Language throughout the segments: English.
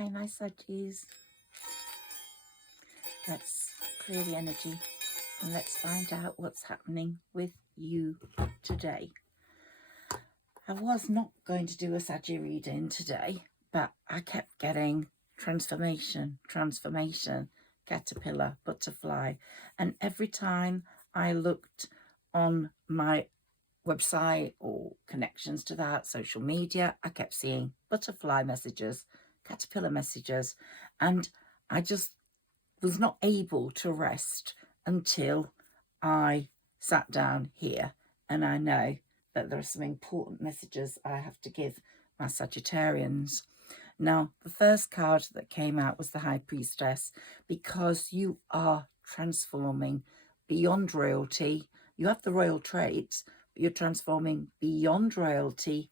Hi, my Saggies. Let's clear the energy and let's find out what's happening with you today. I was not going to do a Saggi reading today, but I kept getting transformation, caterpillar, butterfly. And every time I looked on my website or connections to that, social media, I kept seeing butterfly messages, caterpillar messages, and I just was not able to rest until I sat down here, and I know that there are some important messages I have to give my Sagittarians. Now, the first card that came out was the High Priestess, because you are transforming beyond royalty. You have the royal traits, but you're transforming beyond royalty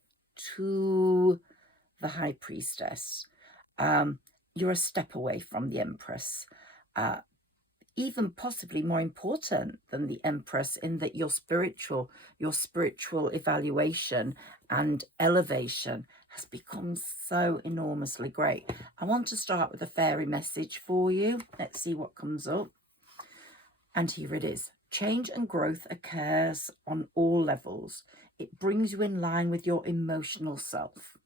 to the High Priestess. You're a step away from the Empress. Even possibly more important than the Empress, in that your spiritual evaluation and elevation has become so enormously great. I want to start with a fairy message for you. Let's see what comes up. And here it is. Change and growth occurs on all levels. It brings you in line with your emotional self,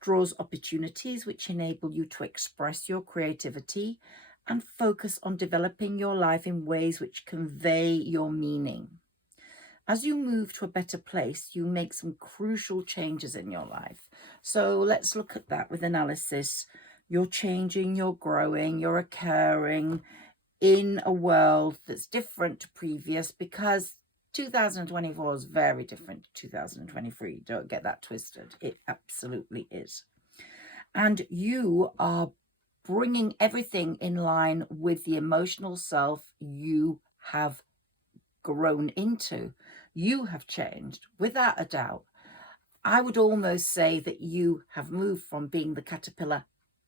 draws opportunities which enable you to express your creativity and focus on developing your life in ways which convey your meaning. As you move to a better place, you make some crucial changes in your life. So let's look at that with analysis. You're changing, you're growing, you're occurring in a world that's different to previous, because 2024 is very different to 2023. Don't get that twisted. It absolutely is. And you are bringing everything in line with the emotional self you have grown into. You have changed, without a doubt. I would almost say that you have moved from being the caterpillar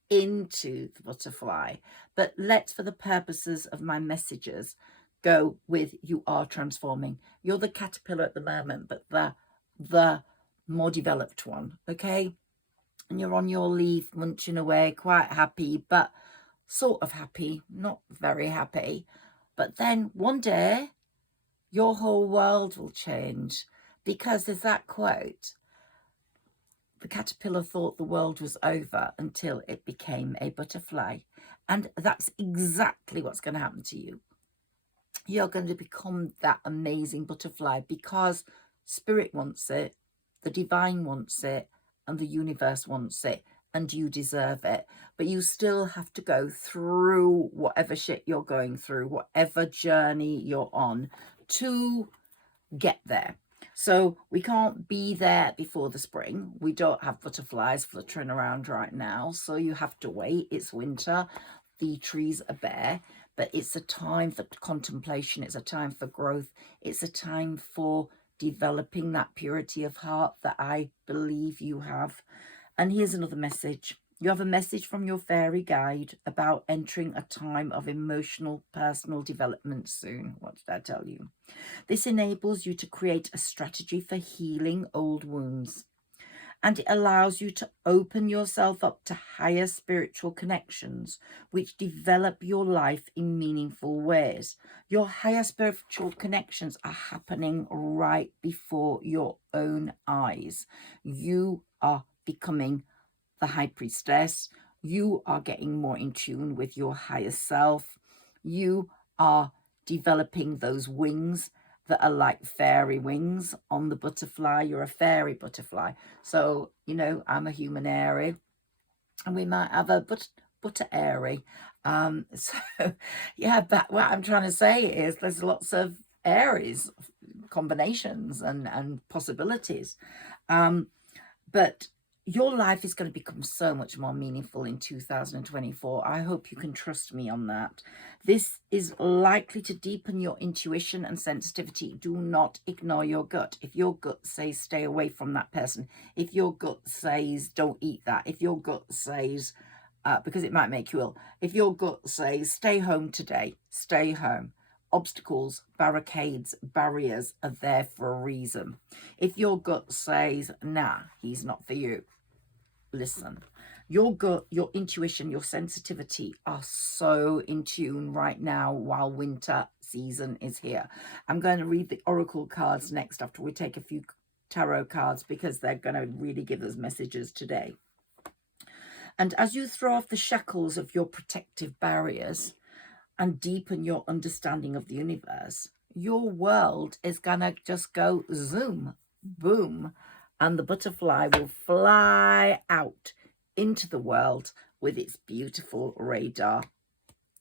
into the butterfly. But let's, for the purposes of my messages, go with you are transforming. You're the caterpillar at the moment, but the more developed one, okay? And you're on your leaf, munching away, quite happy, but sort of happy, not very happy. But then one day, your whole world will change, because there's that quote: the caterpillar thought the world was over until it became a butterfly. And that's exactly what's going to happen to you. You're going to become that amazing butterfly, because spirit wants it, the divine wants it, and the universe wants it, and you deserve it. But you still have to go through whatever shit you're going through, whatever journey you're on, to get there. So we can't be there before the spring. We don't have butterflies fluttering around right now, so you have to wait. It's winter, the trees are bare, but it's a time for contemplation. It's a time for growth. It's a time for developing that purity of heart that I believe you have. And here's another message. You have a message from your fairy guide about entering a time of emotional, personal development soon. What did I tell you? This enables you to create a strategy for healing old wounds, and it allows you to open yourself up to higher spiritual connections, which develop your life in meaningful ways. Your higher spiritual connections are happening right before your own eyes. You are becoming the High Priestess. You are getting more in tune with your higher self. You are developing those wings that are like fairy wings on the butterfly. You're a fairy butterfly. So, you know, I'm a human airy, and we might have a butter airy. So yeah, but what I'm trying to say is there's lots of Aries combinations and possibilities. But your life is going to become so much more meaningful in 2024. I hope you can trust me on that. This is likely to deepen your intuition and sensitivity. Do not ignore your gut. If your gut says stay away from that person, if your gut says don't eat that, if your gut says, because it might make you ill, if your gut says stay home today, stay home. Obstacles, barricades, barriers are there for a reason. If your gut says, nah, he's not for you, listen. Your gut, your intuition, your sensitivity are so in tune right now while winter season is here. I'm going to read the oracle cards next after we take a few tarot cards, because they're going to really give us messages today. And as you throw off the shackles of your protective barriers and deepen your understanding of the universe, your world is going to just go zoom, boom, and the butterfly will fly out into the world with its beautiful radar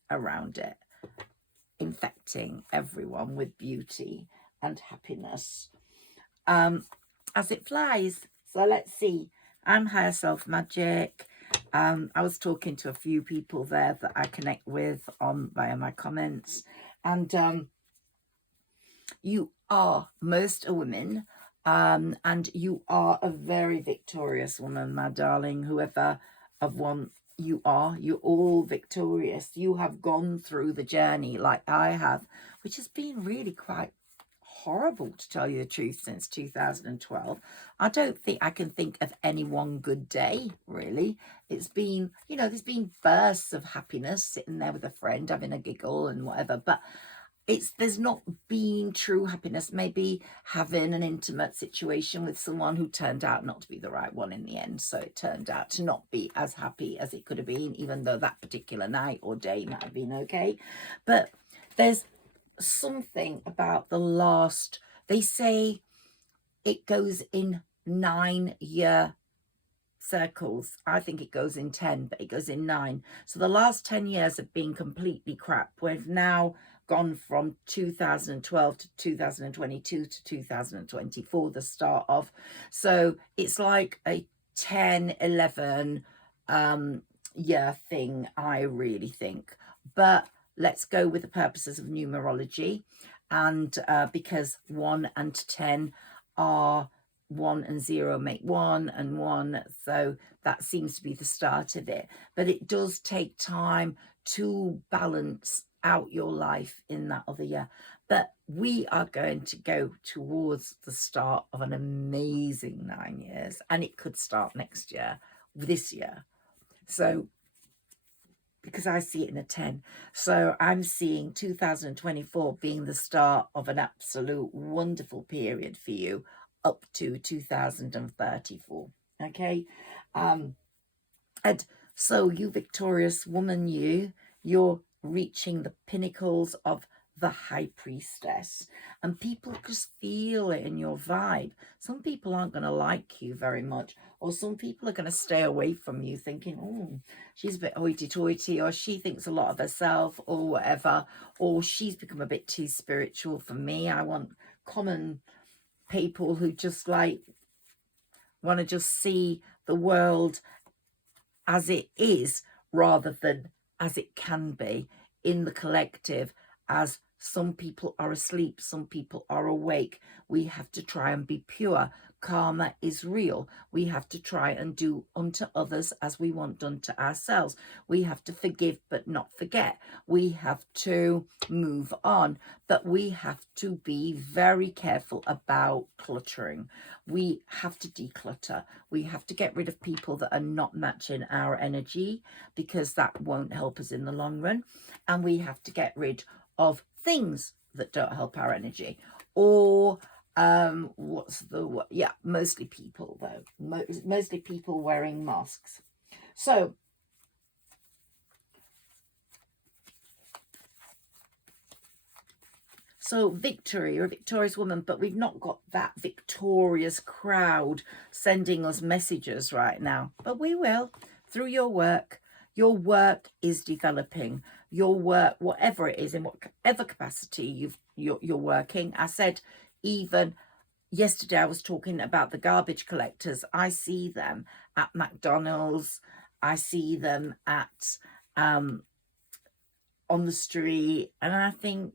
around it, infecting everyone with beauty and happiness as it flies. So let's see. I'm Higher Self Magic. I was talking to a few people there that I connect with via my comments, and you are most a woman, and you are a very victorious woman, my darling. Whoever of one you are, you're all victorious. You have gone through the journey like I have, which has been really quite horrible, to tell you the truth, since 2012. I don't think I can think of any one good day, really. It's been, you know, there's been bursts of happiness, sitting there with a friend having a giggle and whatever, but there's not been true happiness. Maybe having an intimate situation with someone who turned out not to be the right one in the end, so it turned out to not be as happy as it could have been, even though that particular night or day might have been okay. But there's something about the last, they say it goes in 9-year circles. I think it goes in 10, but it goes in 9. So the last 10 years have been completely crap. We've now gone from 2012 to 2022 to 2024, the start of. So it's like a 10, 11 year thing, I really think. But let's go with the purposes of numerology, and because 1 and 10 are 1 and 0 make 1 and 1, so that seems to be the start of it. But it does take time to balance out your life in that other year. But we are going to go towards the start of an amazing 9 years, and it could start next year, this year. So because I see it in a 10. So I'm seeing 2024 being the start of an absolute wonderful period for you up to 2034. Okay. And so you victorious woman, you're reaching the pinnacles of the High Priestess, and people just feel it in your vibe. Some people aren't going to like you very much, or some people are going to stay away from you thinking, oh, she's a bit hoity-toity, or she thinks a lot of herself, or whatever, or she's become a bit too spiritual for me. I want common people who just like want to just see the world as it is rather than as it can be in the collective. As some people are asleep, some people are awake. We have to try and be pure. Karma is real. We have to try and do unto others as we want done to ourselves. We have to forgive but not forget. We have to move on, but we have to be very careful about cluttering. We have to declutter. We have to get rid of people that are not matching our energy, because that won't help us in the long run. And we have to get rid of things that don't help our energy, or mostly people, though. Mostly people wearing masks. So victory, you're a victorious woman, but we've not got that victorious crowd sending us messages right now, but we will through your work. Your work is developing. Your work, whatever it is, in whatever capacity you're working. I said, even yesterday I was talking about the garbage collectors. I see them at McDonald's. I see them at on the street, and I think,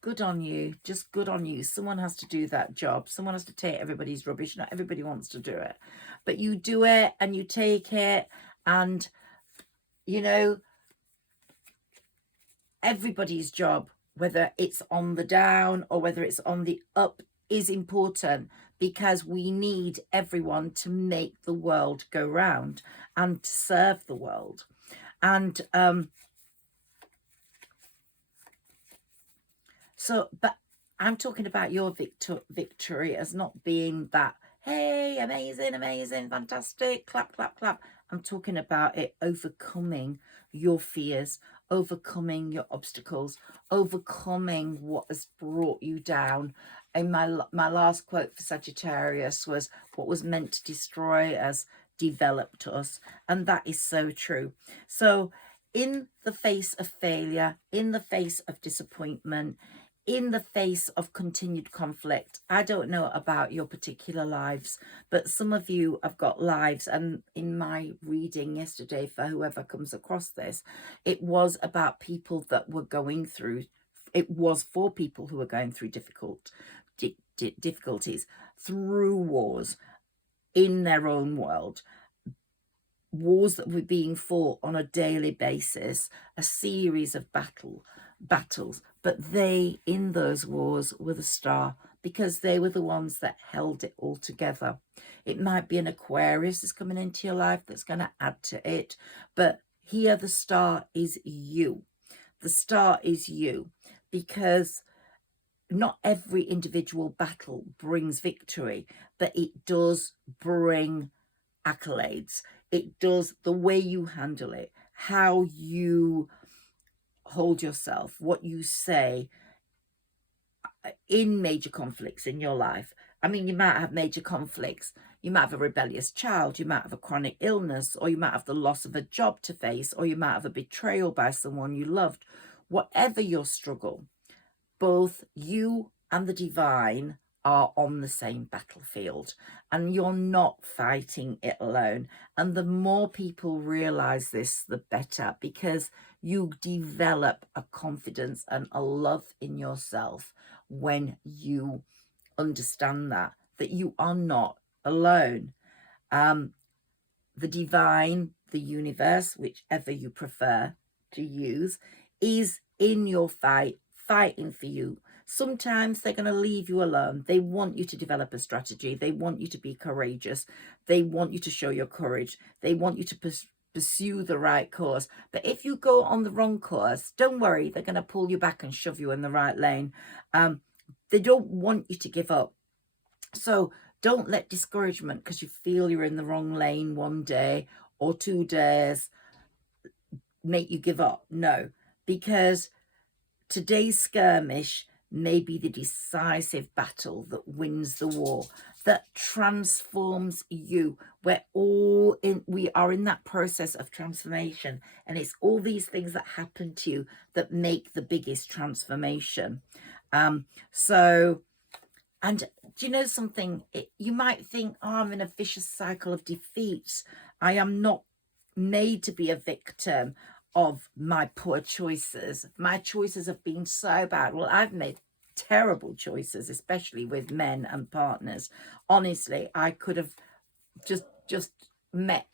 good on you, just good on you. Someone has to do that job. Someone has to take everybody's rubbish. Not everybody wants to do it, but you do it and you take it, and you know, everybody's job, whether it's on the down or whether it's on the up, is important, because we need everyone to make the world go round and to serve the world. And so, but I'm talking about your victory as not being that, hey, amazing, amazing, fantastic, clap, clap, clap. I'm talking about it overcoming your fears, overcoming your obstacles, overcoming what has brought you down. And my last quote for Sagittarius was, what was meant to destroy us developed us. And that is so true. So in the face of failure, in the face of disappointment, in the face of continued conflict, I don't know about your particular lives, but some of you have got lives, and in my reading yesterday, for whoever comes across this, it was about people that were going through, it was for people who were going through difficulties, through wars in their own world, wars that were being fought on a daily basis, a series of battles, but they in those wars were the star, because they were the ones that held it all together. It might be an Aquarius that's coming into your life that's going to add to it, but here the star is you. The star is you, because not every individual battle brings victory, but it does bring accolades. It does, the way you handle it, how you hold yourself, what you say in major conflicts in your life. I mean, you might have major conflicts. You might have a rebellious child, you might have a chronic illness, or you might have the loss of a job to face, or you might have a betrayal by someone you loved. Whatever your struggle, both you and the divine are on the same battlefield, and you're not fighting it alone. And the more people realize this, the better, because you develop a confidence and a love in yourself when you understand that you are not alone. The divine, the universe, whichever you prefer to use, is in your fight, fighting for you. Sometimes they're going to leave you alone. They want you to develop a strategy. They want you to be courageous. They want you to show your courage. They want you to pursue the right course. But if you go on the wrong course, don't worry, they're going to pull you back and shove you in the right lane. They don't want you to give up. So don't let discouragement, because you feel you're in the wrong lane one day or 2 days, make you give up. No, because today's skirmish may be the decisive battle that wins the war, that transforms you. We are in that process of transformation, and it's all these things that happen to you that make the biggest transformation. And do you know something? You might think, oh, I'm in a vicious cycle of defeats. I am not made to be a victim of my poor choices. My choices have been so bad. Well, I've made terrible choices, especially with men and partners. Honestly, I could have just met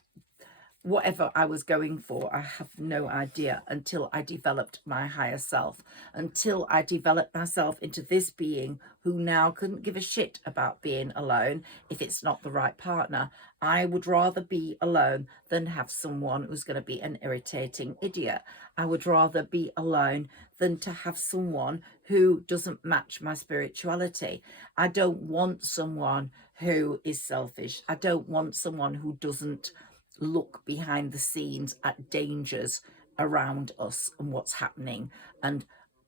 whatever I was going for. I have no idea, until I developed my higher self, until I developed myself into this being who now couldn't give a shit about being alone if it's not the right partner. I would rather be alone than have someone who's going to be an irritating idiot. I would rather be alone than to have someone who doesn't match my spirituality. I don't want someone who is selfish. I don't want someone who doesn't look behind the scenes at dangers around us and what's happening, and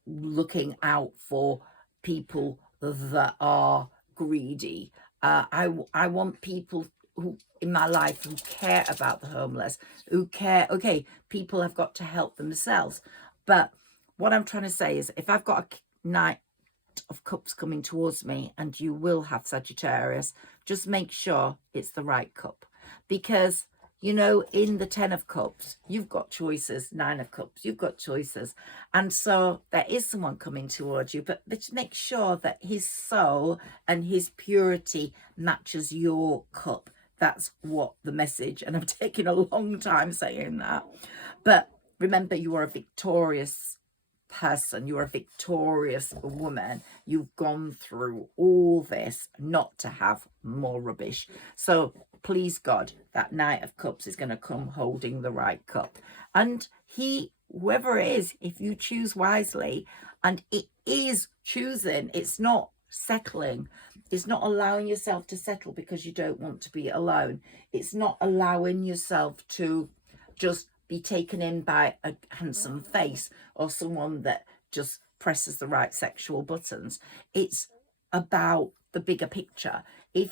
looking out for people that are greedy. I want people who in my life who care about the homeless, who care. Okay, people have got to help themselves, but what I'm trying to say is, if I've got a Knight of Cups coming towards me, and you will have Sagittarius, just make sure it's the right cup, because you know, in the 10 of Cups, you've got choices. 9 of Cups, you've got choices. And so there is someone coming towards you, but just make sure that his soul and his purity matches your cup. That's what the message, and I'm taking a long time saying that. But remember, you are a victorious person. You're a victorious woman. You've gone through all this not to have more rubbish. So please God, that Knight of Cups is going to come holding the right cup. And whoever it is, if you choose wisely, and it is choosing, it's not settling. It's not allowing yourself to settle because you don't want to be alone. It's not allowing yourself to just be taken in by a handsome face or someone that just presses the right sexual buttons. It's about the bigger picture. It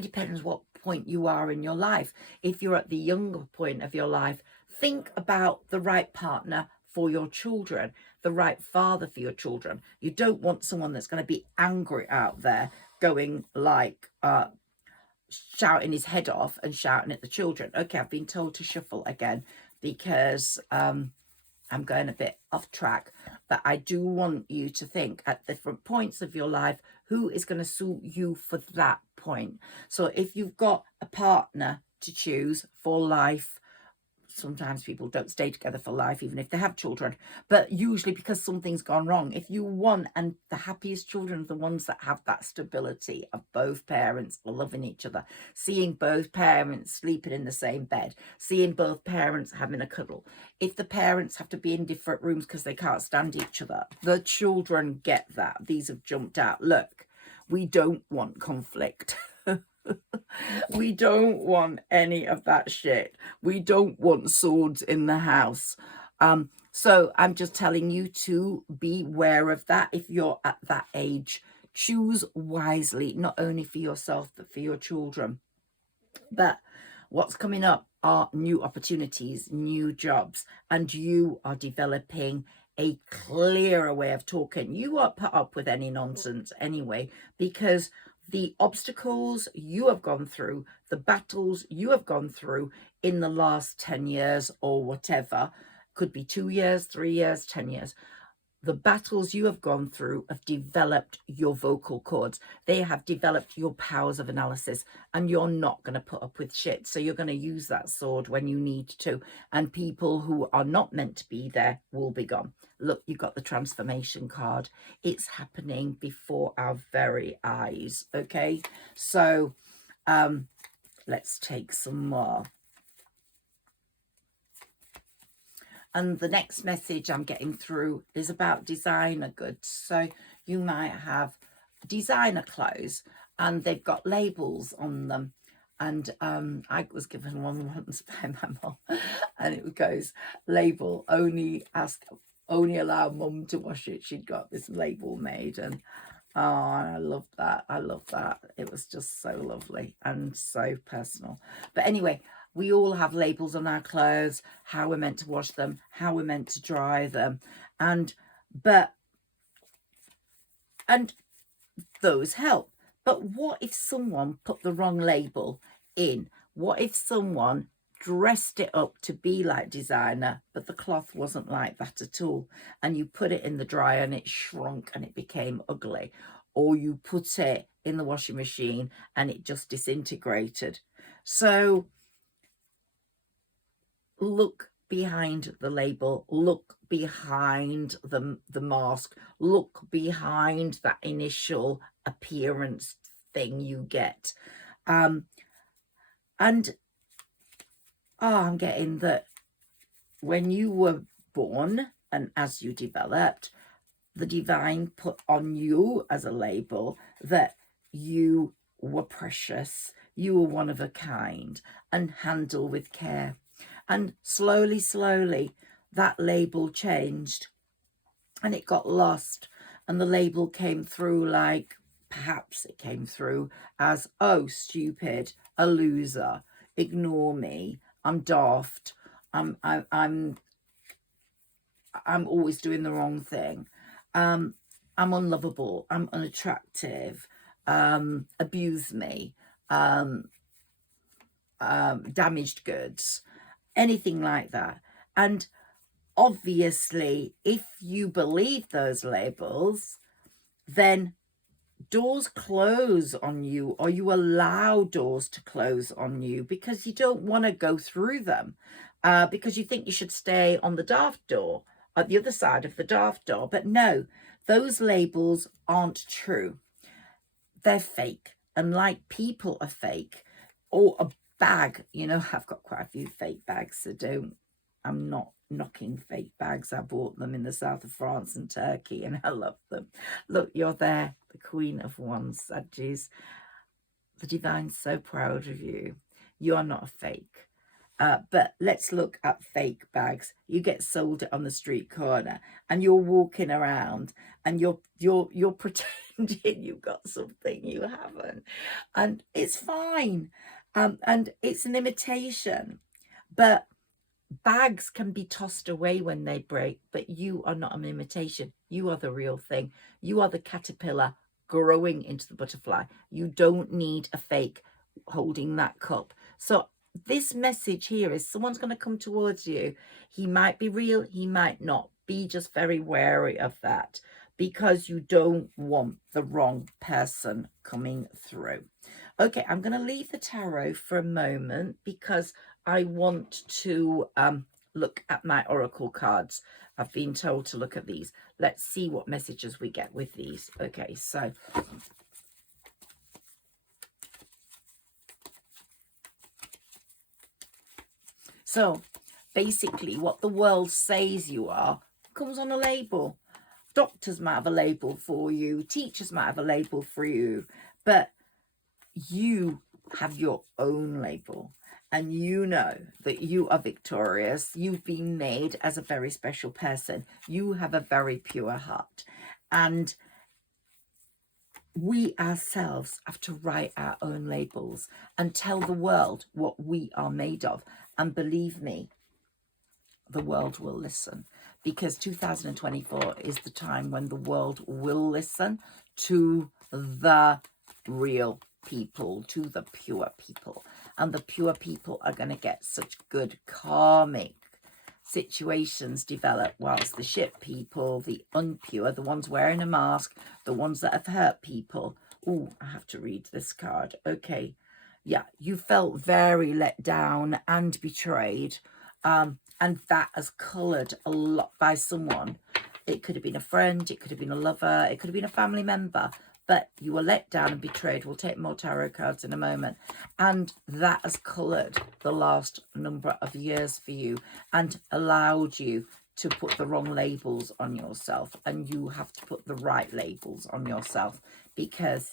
depends what point you are in your life. If you're at the younger point of your life, think about the right partner for your children, the right father for your children. You don't want someone that's going to be angry out there, going like shouting his head off and shouting at the children. Okay, I've been told to shuffle again because I'm going a bit off track, but I do want you to think at different points of your life, who is going to suit you for that point. So if you've got a partner to choose for life, sometimes people don't stay together for life, even if they have children, but usually because something's gone wrong. If you want, and the happiest children are the ones that have that stability of both parents loving each other, seeing both parents sleeping in the same bed, seeing both parents having a cuddle. If the parents have to be in different rooms because they can't stand each other, the children get that. These have jumped out. Look, we don't want conflict. We don't want any of that shit. We don't want swords in the house. So I'm just telling you to be aware of that. If you're at that age, choose wisely, not only for yourself, but for your children. But what's coming up are new opportunities, new jobs, and you are developing a clearer way of talking. You won't put up with any nonsense anyway, because the obstacles you have gone through, the battles you have gone through in the last 10 years or whatever, could be 2 years, 3 years, 10 years. The battles you have gone through have developed your vocal cords. They have developed your powers of analysis, and you're not going to put up with shit. So you're going to use that sword when you need to. And people who are not meant to be there will be gone. Look, you got the transformation card. It's happening before our very eyes. Okay, so let's take some more. And the next message I'm getting through is about designer goods. So you might have designer clothes and they've got labels on them. And I was given one once by my mum, and it goes, label, only allow mum to wash it. She'd got this label made, and oh, I love that. I love that. It was just so lovely and so personal. But anyway, we all have labels on our clothes, how we're meant to wash them, how we're meant to dry them. And those help. But what if someone put the wrong label in? What if someone dressed it up to be like designer, but the cloth wasn't like that at all? And you put it in the dryer and it shrunk and it became ugly. Or you put it in the washing machine and it just disintegrated. So look behind the label, look behind the mask, look behind that initial appearance thing you get. I'm getting that when you were born and as you developed, the divine put on you as a label that you were precious, you were one of a kind, and handle with care. And slowly, slowly, that label changed and it got lost. And the label came through like, perhaps it came through as, oh, stupid, a loser, ignore me, I'm daft, I'm always doing the wrong thing, I'm unlovable, I'm unattractive, abuse me, damaged goods, anything like that. And obviously, if you believe those labels, then doors close on you, or you allow doors to close on you because you don't want to go through them, because you think you should stay on the daft door. at the other side of the daft door. But no, those labels aren't true. They're fake. And like people are fake, or a bag, you know, I've got quite a few fake bags, so I'm not knocking fake bags. I bought them in the south of France and Turkey, and I love them. Look, you're there, the Queen of Wands, Saggis. The Divine's so proud of you. You are not a fake. But let's look at fake bags. You get sold it on the street corner, and you're walking around, and you're pretending you've got something you haven't, and it's fine. And it's an imitation, but bags can be tossed away when they break. But you are not an imitation. You are the real thing. You are the caterpillar growing into the butterfly. You don't need a fake holding that cup. So this message here is someone's going to come towards you. He might be real, he might not. Be just very wary of that, because you don't want the wrong person coming through. Okay, I'm going to leave the tarot for a moment because I want to look at my oracle cards. I've been told to look at these. Let's see what messages we get with these. Okay, so basically what the world says you are comes on a label. Doctors might have a label for you, teachers might have a label for you, but you have your own label, and you know that you are victorious. You've been made as a very special person. You have a very pure heart, and we ourselves have to write our own labels and tell the world what we are made of. And believe me, the world will listen, because 2024 is the time when the world will listen to the real people, to the pure people. And the pure people are going to get such good karmic situations develop, whilst the shit people, the unpure, the ones wearing a mask, the ones that have hurt people. Oh, I have to read this card. Okay. Yeah, you felt very let down and betrayed. And that has coloured a lot by someone. It could have been a friend, it could have been a lover, it could have been a family member, but you were let down and betrayed. We'll take more tarot cards in a moment. And that has coloured the last number of years for you and allowed you to put the wrong labels on yourself. And you have to put the right labels on yourself, because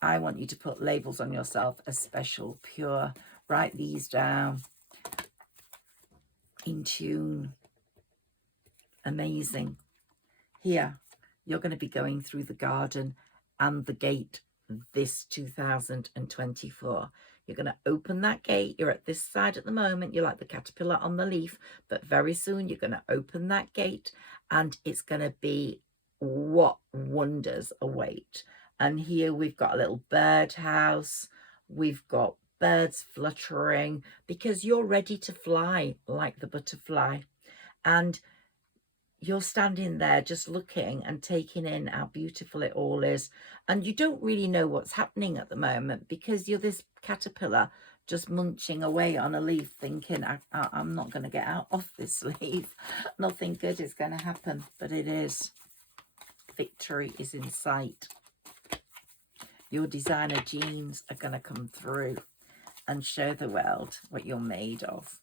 I want you to put labels on yourself as special, pure. Write these down. In tune. Amazing. Here, you're going to be going through the garden and the gate this 2024. You're going to open that gate. You're at this side at the moment. You're like the caterpillar on the leaf, but very soon you're going to open that gate, and it's going to be what wonders await. And here we've got a little birdhouse. We've got birds fluttering, because you're ready to fly like the butterfly. And you're standing there just looking and taking in how beautiful it all is. And you don't really know what's happening at the moment, because you're this caterpillar just munching away on a leaf, thinking, I'm not going to get out of this leaf. Nothing good is going to happen, but it is. Victory is in sight. Your designer jeans are going to come through and show the world what you're made of.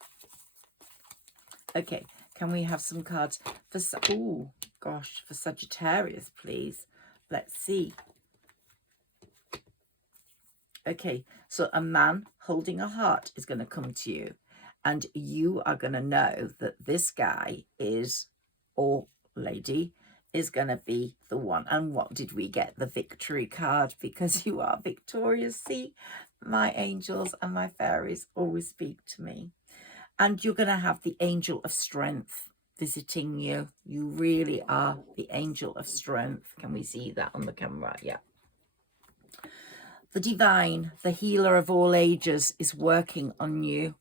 Okay, can we have some cards for, oh gosh, for Sagittarius, please? Let's see. Okay, so a man holding a heart is going to come to you, and you are going to know that this guy is, or lady, is going to be the one. And what did we get? The victory card, because you are victorious. See, my angels and my fairies always speak to me. And you're going to have the angel of strength visiting you. You really are the angel of strength. Can we see that on the camera? Yeah. The divine, the healer of all ages, is working on you.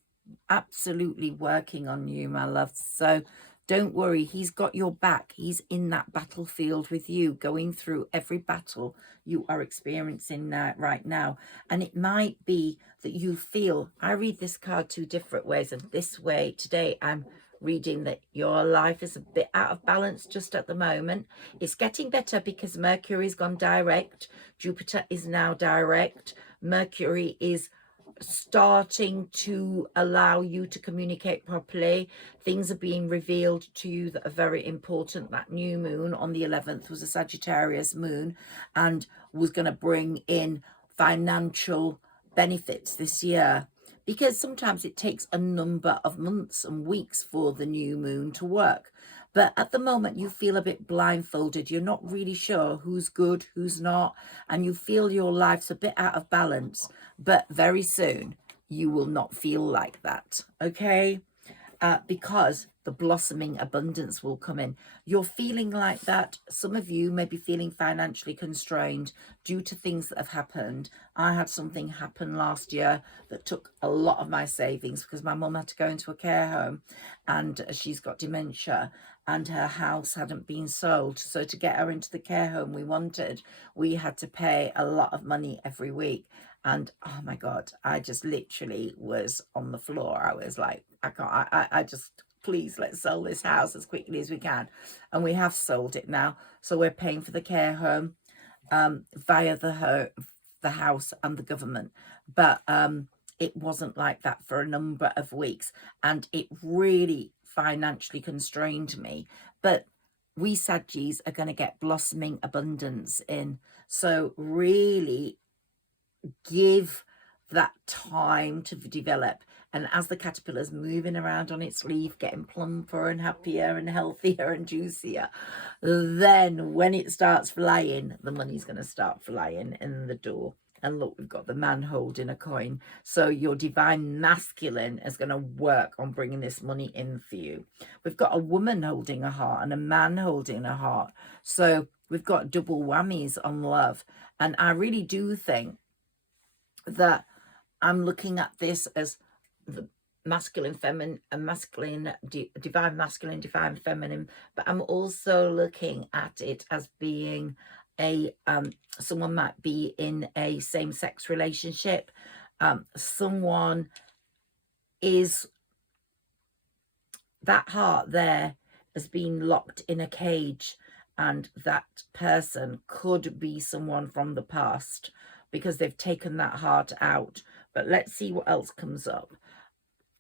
Absolutely working on you, my love. So don't worry, he's got your back. He's in that battlefield with you, going through every battle you are experiencing right now. And it might be that you feel, I read this card two different ways, and this way today I'm reading that your life is a bit out of balance just at the moment. It's getting better because Mercury's gone direct. Jupiter is now direct. Mercury is starting to allow you to communicate properly. Things are being revealed to you that are very important. That new moon on the 11th was a Sagittarius moon and was going to bring in financial benefits this year, because sometimes it takes a number of months and weeks for the new moon to work. But at the moment, you feel a bit blindfolded. You're not really sure who's good, who's not, and you feel your life's a bit out of balance. But very soon, you will not feel like that, okay? Because the blossoming abundance will come in. You're feeling like that. Some of you may be feeling financially constrained due to things that have happened. I had something happen last year that took a lot of my savings because my mum had to go into a care home and she's got dementia and her house hadn't been sold. So to get her into the care home we had to pay a lot of money every week. And oh my God, I just literally was on the floor. I was like, I can't, I just, please, let's sell this house as quickly as we can. And we have sold it now. So we're paying for the care home via the house and the government. But it wasn't like that for a number of weeks. And it really financially constrained me. But we Saggis are going to get blossoming abundance in. So really give that time to develop. And as the caterpillar's moving around on its leaf, getting plumper and happier and healthier and juicier, then when it starts flying, the money's going to start flying in the door. And look, we've got the man holding a coin. So your divine masculine is going to work on bringing this money in for you. We've got a woman holding a heart and a man holding a heart. So we've got double whammies on love. And I really do think that I'm looking at this as the masculine, feminine, and masculine, divine masculine, divine feminine, but I'm also looking at it as being a someone might be in a same-sex relationship. Someone is, that heart there has been locked in a cage, and that person could be someone from the past because they've taken that heart out. But let's see what else comes up.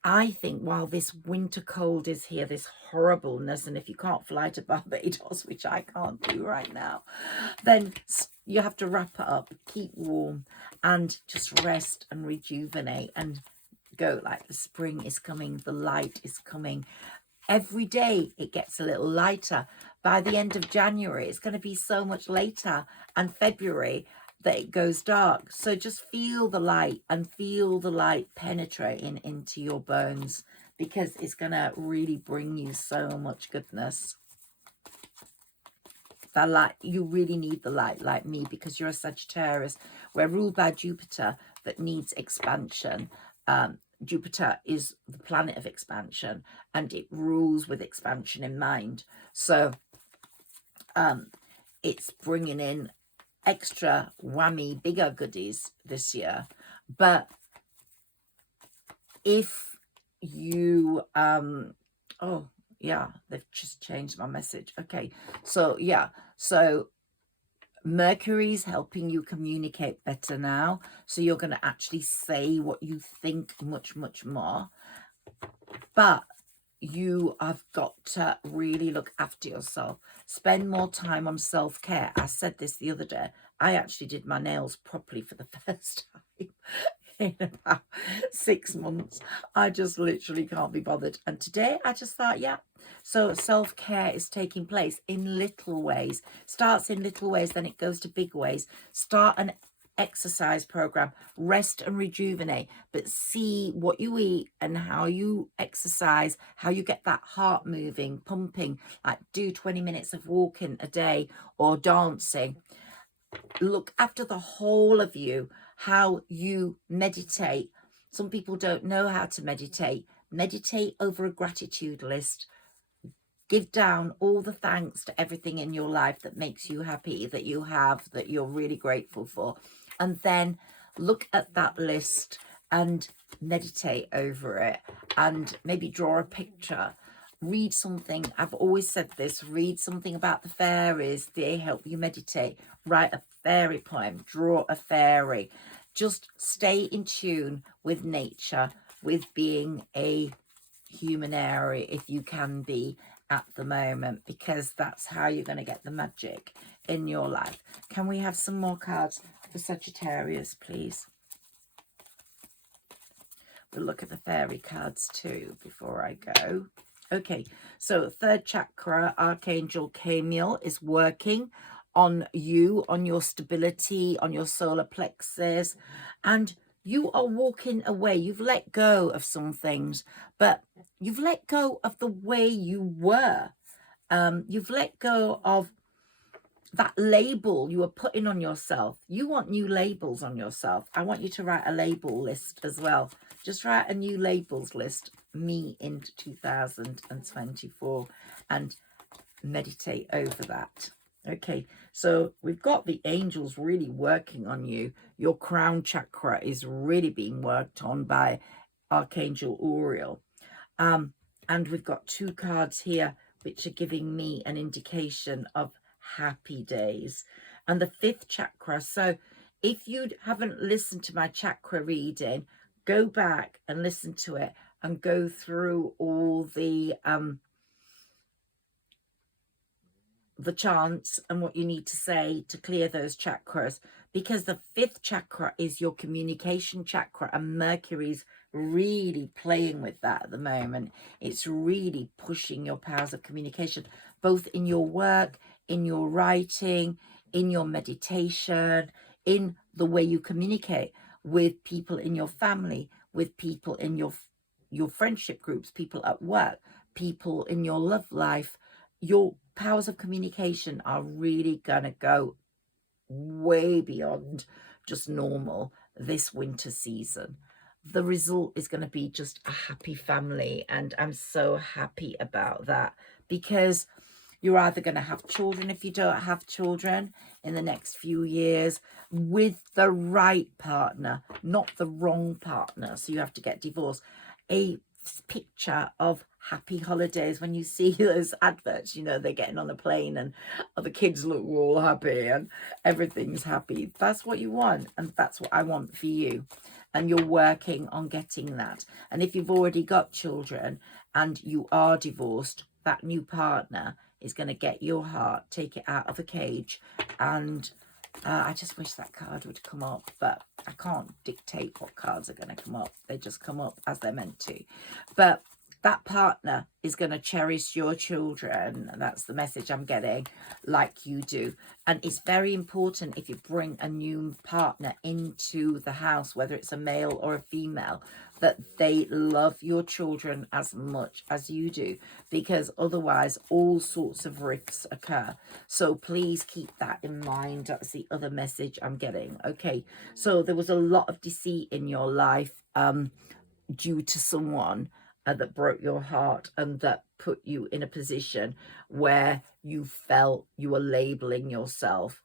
I think while this winter cold is here, this horribleness, and if you can't fly to Barbados, which I can't do right now, then you have to wrap it up, keep warm, and just rest and rejuvenate and go. Like the spring is coming, the light is coming. Every day it gets a little lighter. By the end of January, it's going to be so much later, and February, that it goes dark. So just feel the light and feel the light penetrating into your bones, because it's going to really bring you so much goodness. That light, you really need the light like me, because you're a Sagittarius. We're ruled by Jupiter that needs expansion. Jupiter is the planet of expansion, and it rules with expansion in mind. So it's bringing in extra whammy, bigger goodies this year. But if you oh yeah, they've just changed my message. Okay, so yeah, so Mercury's helping you communicate better now, so you're going to actually say what you think much more. But you have got to really look after yourself. Spend more time on self-care. I said this the other day. I actually did my nails properly for the first time in about 6 months. I just literally can't be bothered. And today I just thought, yeah. So self-care is taking place in little ways. Starts in little ways, then it goes to big ways. Start an exercise program, rest and rejuvenate, but see what you eat and how you exercise, how you get that heart moving, pumping. Like do 20 minutes of walking a day or dancing. Look after the whole of you, how you meditate. Some people don't know how to meditate. Meditate over a gratitude list. Give down all the thanks to everything in your life that makes you happy, that you have, that you're really grateful for. And then look at that list and meditate over it, and maybe draw a picture read something. I've always said this, read something about the fairies. They help you meditate. Write a fairy poem, draw a fairy. Just stay in tune with nature, with being a humanary if you can be at the moment, because that's how you're going to get the magic in your life. Can we have some more cards for Sagittarius, please? We'll look at the fairy cards too before I go. Okay, so third chakra, Archangel Camille is working on you, on your stability, on your solar plexus, and you are walking away. You've let go of some things, but you've let go of the way you were. You've let go of that label you were putting on yourself. You want new labels on yourself. I want you to write a label list as well. Just write a new labels list, me into 2024, and meditate over that. Okay, so we've got the angels really working on you. Your crown chakra is really being worked on by Archangel Uriel. And we've got two cards here which are giving me an indication of happy days. And the fifth chakra, so if you haven't listened to my chakra reading, go back and listen to it and go through all the chants and what you need to say to clear those chakras, because the fifth chakra is your communication chakra, and Mercury's really playing with that at the moment. It's really pushing your powers of communication, both in your work, in your writing, in your meditation, in the way you communicate with people in your family, with people in your friendship groups, people at work, people in your love life. Your powers of communication are really going to go way beyond just normal this winter season. The result is going to be just a happy family, and I'm so happy about that, because you're either going to have children, if you don't have children, in the next few years with the right partner, not the wrong partner. So you have to get divorced. A picture of happy holidays, when you see those adverts, you know, they're getting on a plane and the kids look all happy and everything's happy. That's what you want, and that's what I want for you. And you're working on getting that. And if you've already got children and you are divorced, that new partner is going to get your heart, take it out of a cage. And I just wish that card would come up, but I can't dictate what cards are going to come up. They just come up as they're meant to. But that partner is going to cherish your children. That's the message I'm getting, like you do. And it's very important, if you bring a new partner into the house, whether it's a male or a female, that they love your children as much as you do, because otherwise all sorts of rifts occur. So please keep that in mind. That's the other message I'm getting. Okay, so there was a lot of deceit in your life due to someone that broke your heart and that put you in a position where you felt you were labeling yourself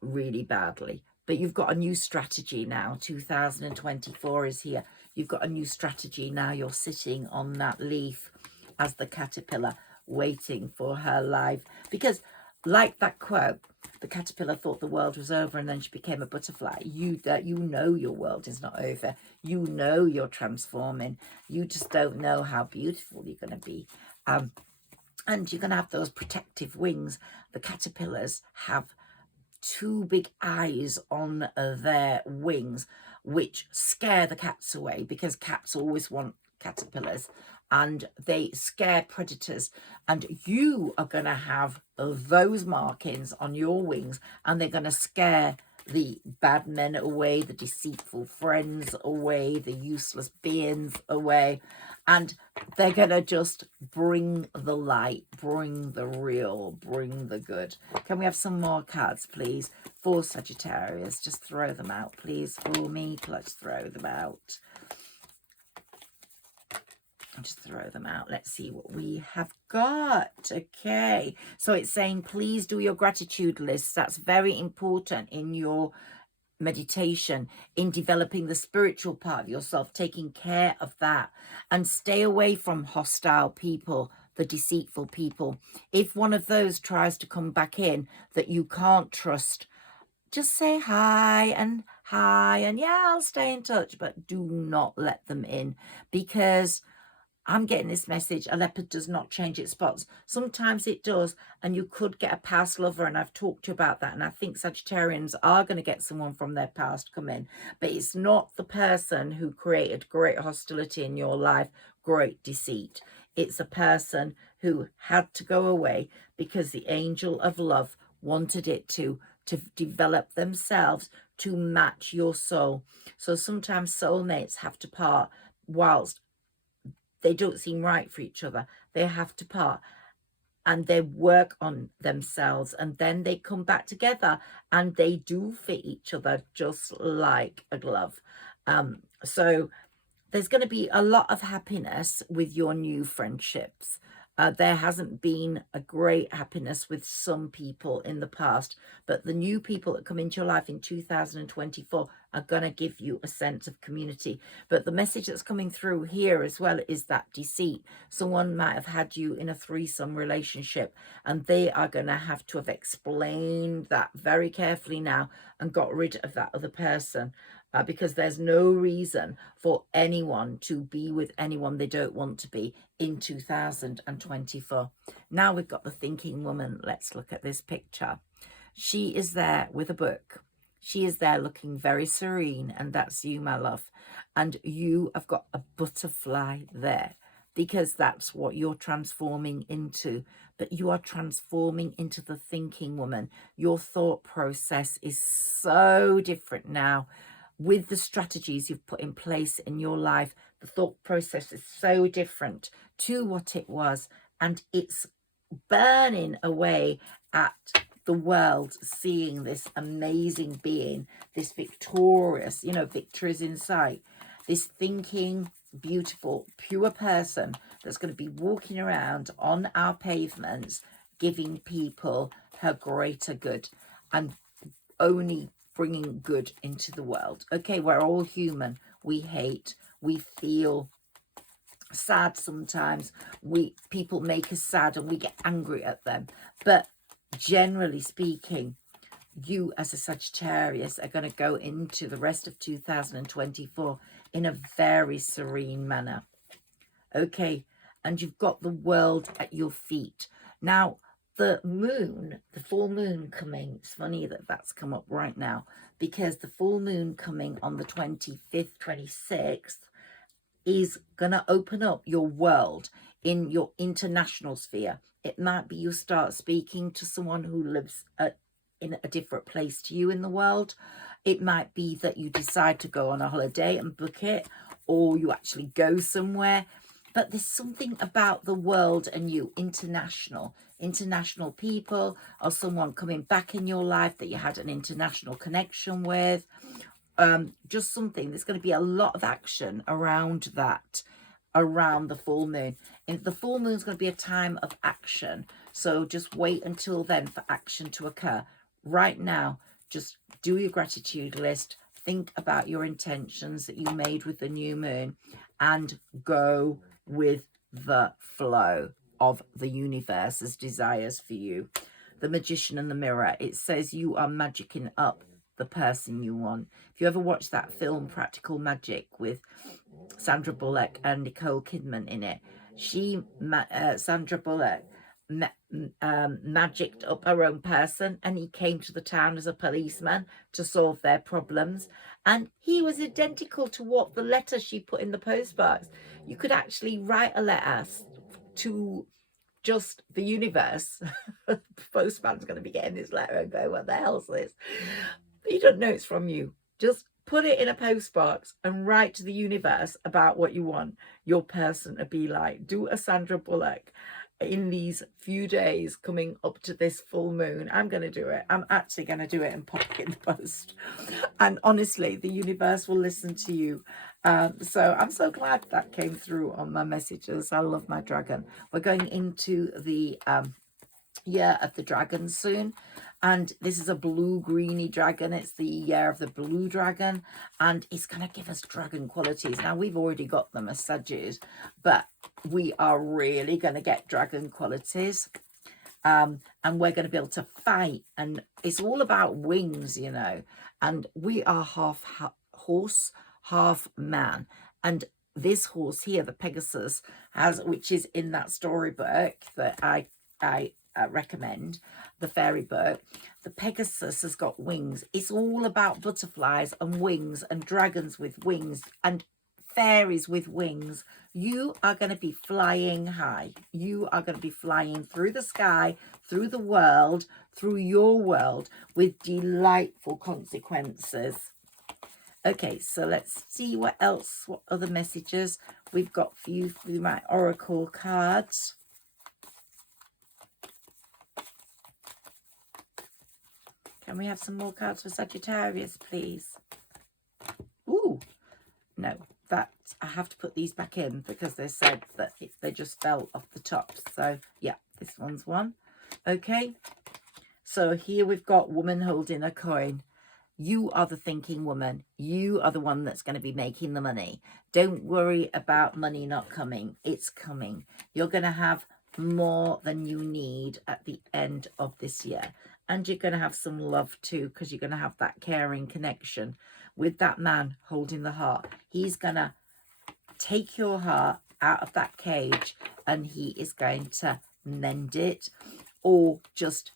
really badly. But you've got a new strategy now. 2024 is here. You've got a new strategy now. You're sitting on that leaf as the caterpillar, waiting for her life. Because like that quote, the caterpillar thought the world was over and then she became a butterfly. You know your world is not over. You know you're transforming. You just don't know how beautiful you're going to be. And you're going to have those protective wings. The caterpillars have two big eyes on their wings, which scare the cats away, because cats always want caterpillars and they scare predators. And you are going to have those markings on your wings, and they're going to scare the bad men away, the deceitful friends away, the useless beings away. And they're going to just bring the light, bring the real, bring the good. Can we have some more cards, please, for Sagittarius? Just throw them out, please, for me. Let's throw them out. Just throw them out. Let's see what we have got. Okay, so it's saying, please do your gratitude lists. That's very important in your meditation, in developing the spiritual part of yourself, taking care of that, and stay away from hostile people the deceitful people. If one of those tries to come back in that you can't trust, just say hi and yeah, I'll stay in touch, but do not let them in, because I'm getting this message: a leopard does not change its spots. Sometimes it does, and you could get a past lover, and I've talked to you about that, and I think Sagittarians are going to get someone from their past come in, but it's not the person who created great hostility in your life, great deceit. It's a person who had to go away because the angel of love wanted it to develop themselves to match your soul. So sometimes soulmates have to part whilst they don't seem right for each other. They have to part and they work on themselves, and then they come back together and they do fit each other just like a glove. So there's going to be a lot of happiness with your new friendships. There hasn't been a great happiness with some people in the past, but the new people that come into your life in 2024 are going to give you a sense of community. But the message that's coming through here as well is that deceit. Someone might have had you in a threesome relationship, and they are going to have to have explained that very carefully now and got rid of that other person. Because there's no reason for anyone to be with anyone they don't want to be in 2024. Now we've got the thinking woman. Let's look at this picture. She is there with a book. She is there looking very serene, and that's you, my love. And you have got a butterfly there, because that's what you're transforming into. But you are transforming into the thinking woman. Your thought process is so different now. With the strategies you've put in place in your life, the thought process is so different to what it was, and it's burning away at the world seeing this amazing being, this victorious, victory is in sight, this thinking, beautiful, pure person that's going to be walking around on our pavements, giving people her greater good and only bringing good into the world. Okay, we're all human. We hate, we feel sad sometimes. People make us sad and we get angry at them. But generally speaking, you as a Sagittarius are going to go into the rest of 2024 in a very serene manner. Okay, and you've got the world at your feet. Now, the moon, the full moon coming, it's funny that that's come up right now, because the full moon coming on the 25th, 26th is going to open up your world in your international sphere. It might be you start speaking to someone who lives in a different place to you in the world. It might be that you decide to go on a holiday and book it, or you actually go somewhere. But there's something about the world and you, international people, or someone coming back in your life that you had an international connection with. Just something, there's going to be a lot of action around that, around the full moon. And the full moon is going to be a time of action. So just wait until then for action to occur. Right now, just do your gratitude list. Think about your intentions that you made with the new moon and go with the flow of the universe's desires for you. The Magician and the Mirror, it says you are magicking up the person you want. If you ever watch that film Practical Magic with Sandra Bullock and Nicole Kidman in it, Sandra Bullock magicked up her own person, and he came to the town as a policeman to solve their problems, and he was identical to what the letter she put in the postbox. You could actually write a letter to just the universe. The postman's going to be getting this letter and go, what the hell's this? You don't know it's from you. Just put it in a postbox and write to the universe about what you want your person to be like. Do a Sandra Bullock in these few days coming up to this full moon. I'm going to do it. I'm actually going to do it and pop it in the post. And honestly, the universe will listen to you. So I'm so glad that came through on my messages. I love my dragon. We're going into the year of the dragon soon. And this is a blue-greeny dragon. It's the year of the blue dragon. And it's going to give us dragon qualities. Now, we've already got them as Saggis, but we are really going to get dragon qualities. And we're going to be able to fight. And it's all about wings, you know. And we are half horse, half man. And this horse here, the Pegasus, which is in that storybook that I recommend, the fairy book, the Pegasus has got wings. It's all about butterflies and wings and dragons with wings and fairies with wings. You are going to be flying high. You are going to be flying through the sky, through the world, through your world with delightful consequences. Okay, so let's see what other messages we've got for you through my oracle cards. Can we have some more cards for Sagittarius, please? Ooh, no, that I have to put these back in because they said that they just fell off the top. So, yeah, this one's one. Okay, so here we've got woman holding a coin. You are the thinking woman. You are the one that's going to be making the money. Don't worry about money not coming. It's coming. You're going to have more than you need at the end of this year. And you're going to have some love too, because you're going to have that caring connection with that man holding the heart. He's going to take your heart out of that cage and he is going to mend it, or just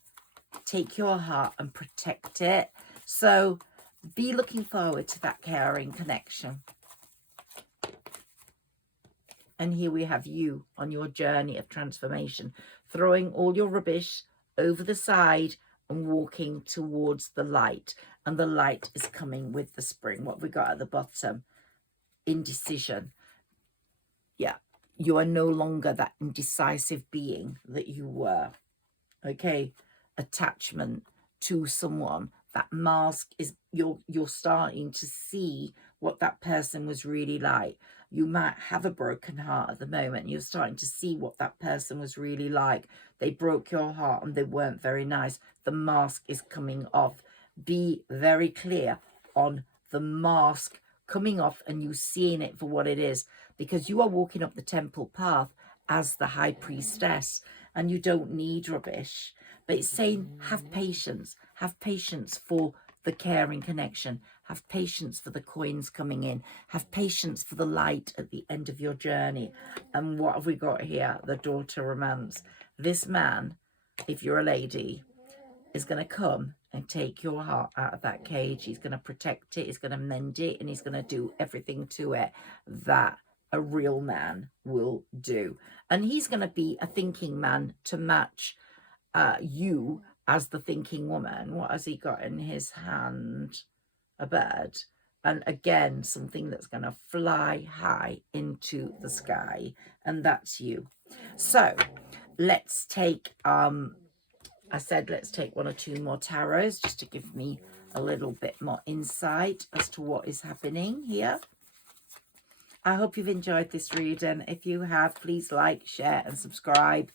take your heart and protect it. So be looking forward to that caring connection. And here we have you on your journey of transformation, throwing all your rubbish over the side and walking towards the light. And the light is coming with the spring. What we got at the bottom? Indecision. Yeah, you are no longer that indecisive being that you were. Okay, attachment to someone. That mask is, you're starting to see what that person was really like. You might have a broken heart at the moment. You're starting to see what that person was really like. They broke your heart and they weren't very nice. The mask is coming off. Be very clear on the mask coming off and you seeing it for what it is, because you are walking up the temple path as the high priestess and you don't need rubbish. But it's saying have patience for the caring connection, have patience for the coins coming in, have patience for the light at the end of your journey. And what have we got here? The daughter romance. This man, if you're a lady, is going to come and take your heart out of that cage. He's going to protect it, he's going to mend it, and he's going to do everything to it that a real man will do. And he's going to be a thinking man to match you as the thinking woman. What has he got in his hand? A bird. And again, something that's going to fly high into the sky. And that's you. So let's take, I said let's take one or two more tarots just to give me a little bit more insight as to what is happening here. I hope you've enjoyed this reading. If you have, please like, share and subscribe.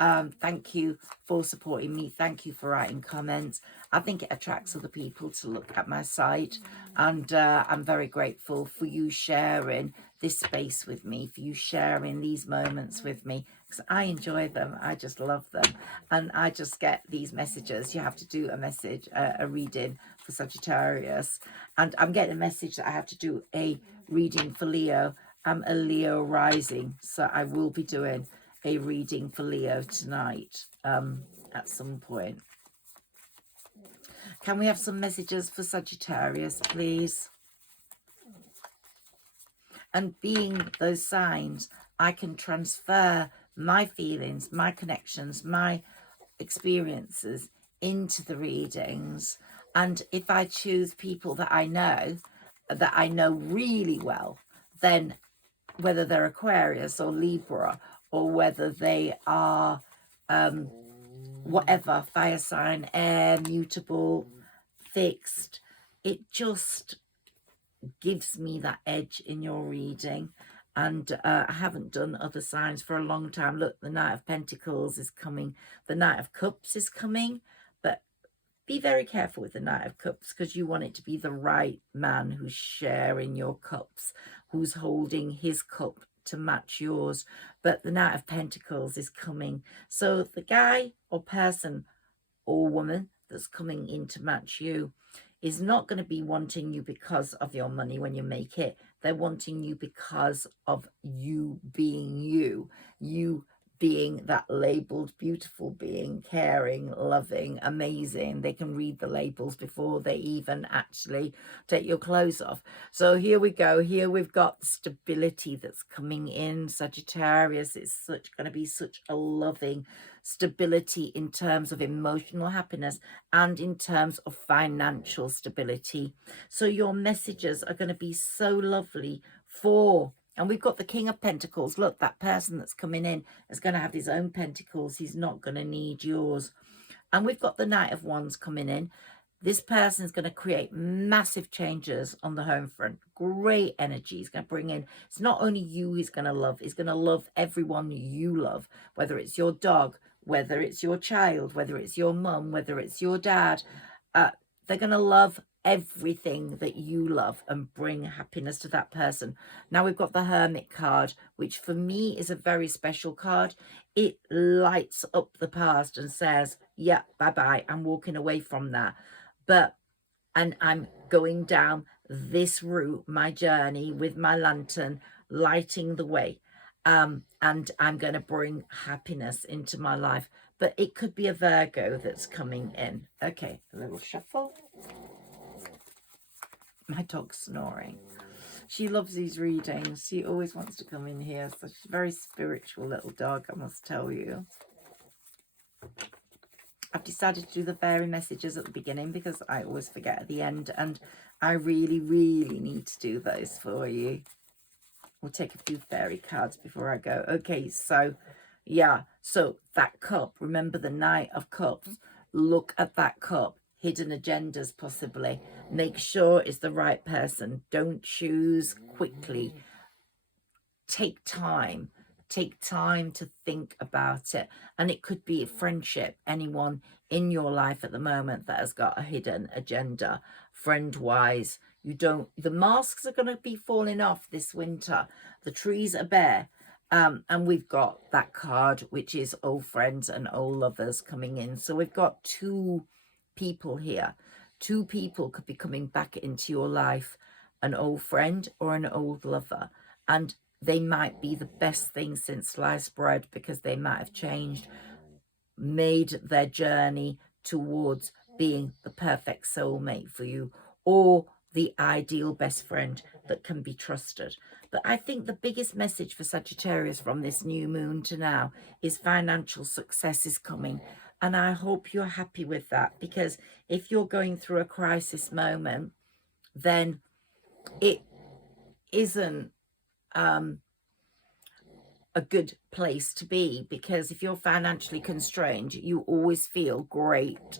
Thank you for supporting me. Thank you for writing comments. I think it attracts other people to look at my site, and I'm very grateful for you sharing this space with me, for you sharing these moments with me, because I enjoy them. I just love them, and I just get these messages. You have to do a reading for Sagittarius, and I'm getting a message that I have to do a reading for Leo. I'm a Leo rising, so I will be doing a reading for Leo tonight at some point. Can we have some messages for Sagittarius, please? And being those signs, I can transfer my feelings, my connections, my experiences into the readings. And if I choose people that I know really well, then whether they're Aquarius or Libra, or whether they are whatever, fire sign, air, mutable, fixed, it just gives me that edge in your reading. and I haven't done other signs for a long time. Look, the Knight of Pentacles is coming, the Knight of Cups is coming, but be very careful with the Knight of Cups, because you want it to be the right man who's sharing your cups, who's holding his cup to match yours. But the Knight of Pentacles is coming. So the guy or person or woman that's coming in to match you is not going to be wanting you because of your money when you make it. They're wanting you because of you being you being that labeled beautiful being, caring, loving, amazing. They can read the labels before they even actually take your clothes off. So here we go. Here we've got stability that's coming in, Sagittarius. It's going to be such a loving stability in terms of emotional happiness and in terms of financial stability. So your messages are going to be so lovely for, and we've got the King of Pentacles. Look, that person that's coming in is going to have his own pentacles. He's not going to need yours. And we've got the Knight of Wands coming in. This person is going to create massive changes on the home front. Great energy. He's going to bring in, it's not only you he's going to love, he's going to love everyone you love, whether it's your dog, whether it's your child, whether it's your mum, whether it's your dad. They're going to love everything that you love and bring happiness to that person. Now we've got the Hermit card, which for me is a very special card. It lights up the past and says, yeah, bye-bye, I'm walking away from that. And I'm going down this route, my journey with my lantern, lighting the way. And I'm going to bring happiness into my life. But it could be a Virgo that's coming in. Okay, a little shuffle. My dog's snoring. She loves these readings. She always wants to come in here. So she's a very spiritual little dog, I must tell you. I've decided to do the fairy messages at the beginning because I always forget at the end. And I really, really need to do those for you. We'll take a few fairy cards before I go. Okay, so yeah. So that cup, remember the Knight of Cups. Look at that cup. Hidden agendas possibly. Make sure it's the right person. Don't choose quickly. Take time. Take time to think about it. And it could be a friendship. Anyone in your life at the moment that has got a hidden agenda, friend-wise. The masks are going to be falling off this winter. The trees are bare. And we've got that card, which is old friends and old lovers coming in. So we've got two people here. Two people could be coming back into your life, an old friend or an old lover. And they might be the best thing since sliced bread because they might have changed, made their journey towards being the perfect soulmate for you, or the ideal best friend that can be trusted. But I think the biggest message for Sagittarius from this new moon to now is financial success is coming. And I hope you're happy with that, because if you're going through a crisis moment, then it isn't a good place to be, because if you're financially constrained, you always feel great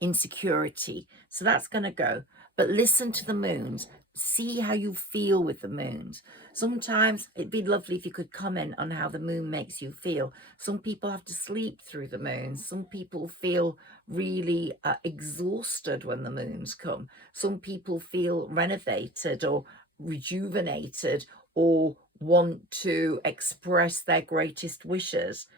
insecurity. So that's going to go. But listen to the moons. See how you feel with the moons. Sometimes it'd be lovely if you could comment on how the moon makes you feel. Some people have to sleep through the moons. Some people feel really exhausted when the moons come. Some people feel renovated or rejuvenated, or want to express their greatest wishes.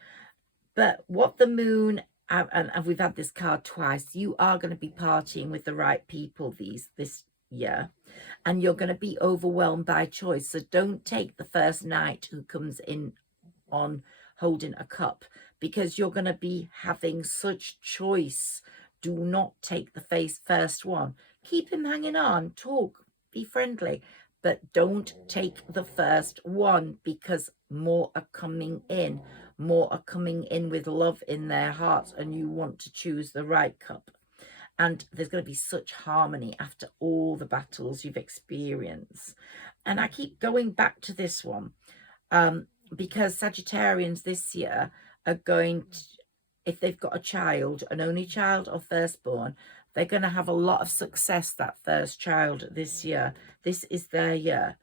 But what the moon, and we've had this card twice, you are going to be partying with the right people this year, and you're going to be overwhelmed by choice. So don't take the first knight who comes in on holding a cup, because you're going to be having such choice. Do not take the first one. Keep him hanging on, talk, be friendly, but don't take the first one, because more are coming in. More are coming in with love in their hearts, and you want to choose the right cup. And there's going to be such harmony after all the battles you've experienced. And I keep going back to this one because Sagittarians this year are going to, if they've got a child, an only child or firstborn, they're going to have a lot of success, that first child this year. This is their year.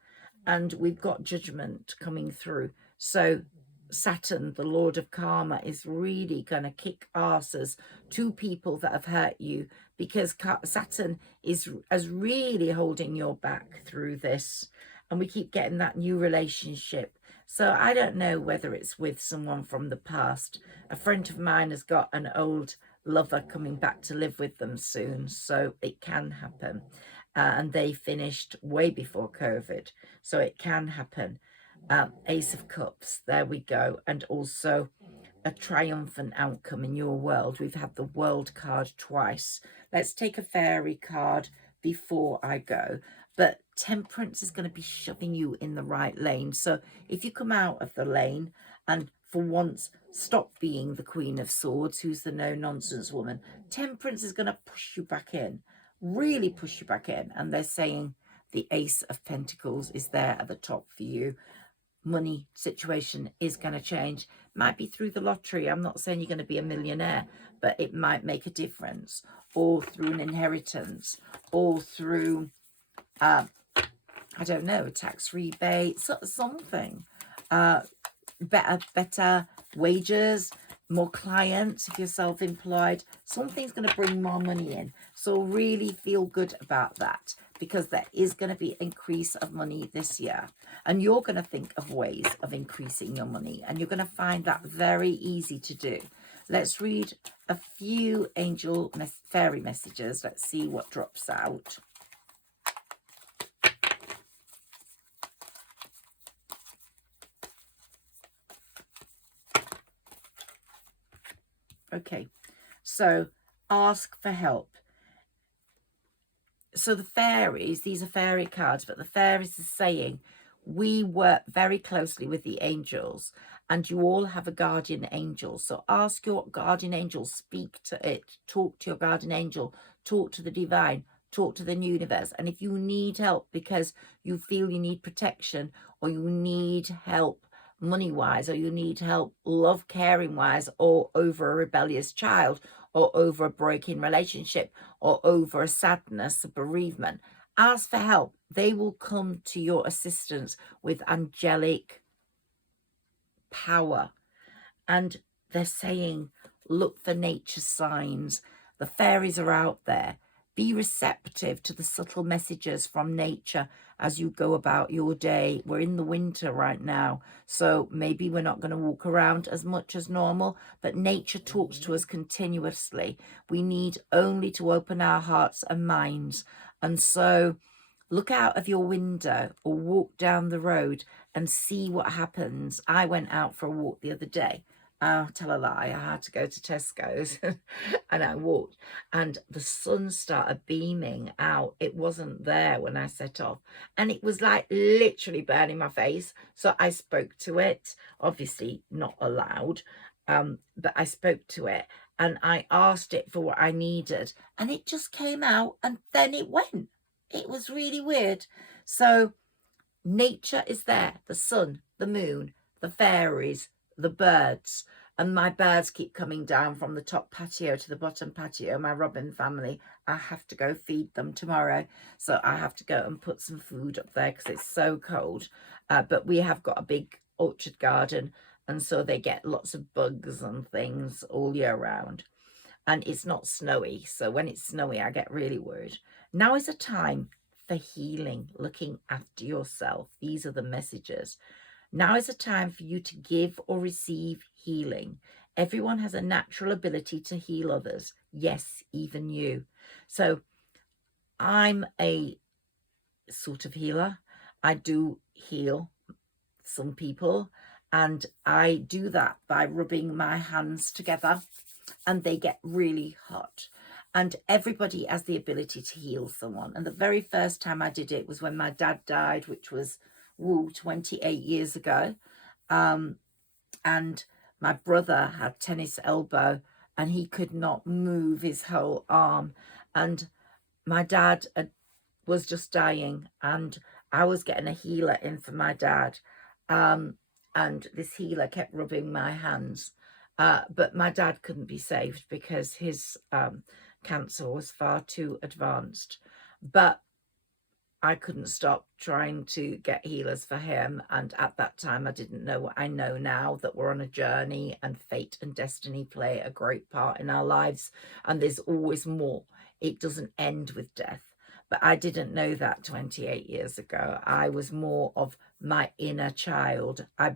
and we've got judgment coming through. So Saturn, the Lord of Karma, is really going to kick asses to people that have hurt you, because Saturn is really holding your back through this. And we keep getting that new relationship. So I don't know whether it's with someone from the past. A friend of mine has got an old lover coming back to live with them soon, so it can happen. And they finished way before COVID, so it can happen. Ace of Cups, there we go. And also a triumphant outcome in your world. We've had the World card twice. Let's take a fairy card before I go. But Temperance is going to be shoving you in the right lane. So if you come out of the lane and for once stop being the Queen of Swords, who's the no-nonsense woman, Temperance is going to push you back in, really push you back in. And they're saying the Ace of Pentacles is there at the top for you. Money situation is going to change. Might be through the lottery. I'm not saying you're going to be a millionaire, but it might make a difference. Or through an inheritance, or through I don't know, a tax rebate, something. Better wages, more clients if you're self-employed. Something's going to bring more money in. So really feel good about that, because there is going to be increase of money this year. And you're going to think of ways of increasing your money. And you're going to find that very easy to do. Let's read a few fairy messages. Let's see what drops out. Okay, so ask for help. So the fairies, these are fairy cards, but the fairies are saying we work very closely with the angels, and you all have a guardian angel. So ask your guardian angel, speak to it, talk to your guardian angel, talk to the divine, talk to the universe. And if you need help because you feel you need protection, or you need help money-wise, or you need help love caring-wise, or over a rebellious child, or over a breaking relationship, or over a sadness, a bereavement, ask for help. They will come to your assistance with angelic power. And they're saying, look for nature signs. The fairies are out there. Be receptive to the subtle messages from nature as you go about your day. We're in the winter right now, so maybe we're not going to walk around as much as normal, but nature talks to us continuously. We need only to open our hearts and minds. And so look out of your window or walk down the road and see what happens. I went out for a walk the other day. I'll tell a lie, I had to go to Tesco's and I walked, and the sun started beaming out. It wasn't there when I set off, and it was like literally burning my face. So I spoke to it, obviously not allowed, but I spoke to it and I asked it for what I needed, and it just came out and then it went. It was really weird. So nature is there, the sun, the moon, the fairies, the birds. And my birds keep coming down from the top patio to the bottom patio. My robin family, I have to go feed them tomorrow. So I have to go and put some food up there because it's so cold. But we have got a big orchard garden, and so they get lots of bugs and things all year round. And it's not snowy. So when it's snowy, I get really worried. Now is a time for healing, looking after yourself. These are the messages. Now is a time for you to give or receive healing. Everyone has a natural ability to heal others. Yes, even you. So I'm a sort of healer. I do heal some people, and I do that by rubbing my hands together, and they get really hot. And everybody has the ability to heal someone. And the very first time I did it was when my dad died, which was 28 years ago. And my brother had tennis elbow and he could not move his whole arm. And my dad was just dying, and I was getting a healer in for my dad. And this healer kept rubbing my hands. But my dad couldn't be saved because his cancer was far too advanced. But I couldn't stop trying to get healers for him. And at that time, I didn't know what I know now, that we're on a journey and fate and destiny play a great part in our lives. And there's always more. It doesn't end with death. But I didn't know that 28 years ago. I was more of my inner child. I